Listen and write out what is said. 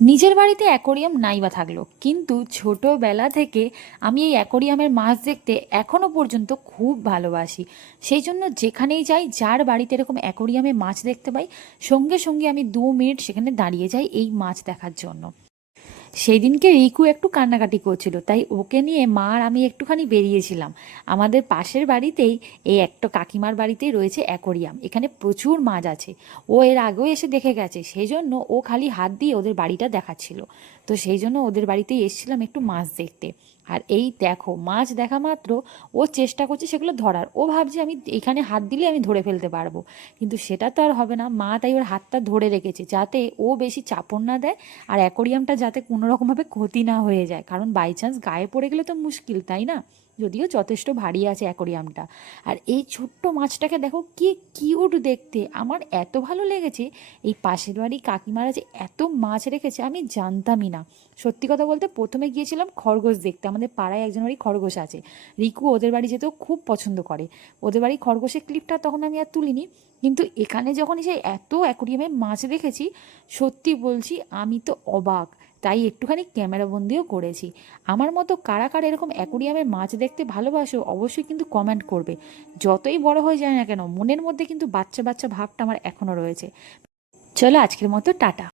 নিজের বাড়িতে অ্যাকোরিয়াম নাই বা থাকলো, কিন্তু ছোটোবেলা থেকে আমি এই অ্যাকোরিয়ামের মাছ দেখতে এখনও পর্যন্ত খুব ভালোবাসি। সেই জন্য যেখানেই যাই, যার বাড়িতে এরকম অ্যাকোরিয়ামে মাছ দেখতে পাই, সঙ্গে সঙ্গে আমি 2 মিনিট সেখানে দাঁড়িয়ে যাই এই মাছ দেখার জন্য। সেই দিনকে রিকু একটু কান্নাকাটি করছিল, তাই ওকে নিয়ে মা আর আমি একটুখানি বেরিয়েছিলাম। আমাদের পাশের বাড়িতেই, এই একটা কাকিমার বাড়িতেই রয়েছে অ্যাকোরিয়াম, এখানে প্রচুর মাছ আছে। ও এর আগেও এসে দেখে গেছে, সেই জন্য ও খালি হাত দিয়ে ওদের বাড়িটা দেখাচ্ছিল। তো সেই জন্য ওদের বাড়িতেই এসেছিলাম একটু মাছ দেখতে। আর এই দেখো, মাছ দেখা মাত্র ও চেষ্টা করছে সেগুলো ধরার। ও ভাবছে আমি এখানে হাত দিলে আমি ধরে ফেলতে পারবো, কিন্তু সেটা তো আর হবে না। মা তাই ওর হাতটা ধরে রেখেছে যাতে ও বেশি চাপড় না দেয়, আর অ্যাকোরিয়ামটা যাতে কোনো রকমভাবে ক্ষতি না হয়ে যায়, কারণ বাই চান্স গায়ে পড়ে গেলে তো মুশকিল, তাই না? যদিও যথেষ্ট ভারী আছে অ্যাকোরিয়ামটা। আর এই ছোট্ট মাছটাকে দেখো কি কিউট দেখতে, আমার এত ভালো লেগেছে। এই পাশের বাড়ি কাকিমারা যে এত মাছ রেখেছে আমি জানতামই না। সত্যি কথা বলতে প্রথমে গিয়েছিলাম খরগোশ দেখতে, আমাদের পাড়ায় একজন বাড়ি খরগোশ আছে। রিকু ওদের বাড়ি যেতেও খুব পছন্দ করে। ওদের বাড়ি খরগোশের ক্লিপটা তখন আমি আর তুলিনি, কিন্তু এখানে যখন এসে এত অ্যাকোরিয়ামে মাছ দেখেছি, সত্যি বলছি আমি তো অবাক। তাই একটুখানি ক্যামেরা বন্দিও করেছি। আমার মতো কারা কারা এরকম অ্যাকোরিয়ামে মাছ দেখতে ভালোবাসো অবশ্যই কিন্তু কমেন্ট করবে। যতই বড় হয়ে যায় না কেন, মনের মধ্যে কিন্তু বাচ্চা বাচ্চা ভাবটা আমার এখনও রয়েছে। চলো আজকের মতো টাটা।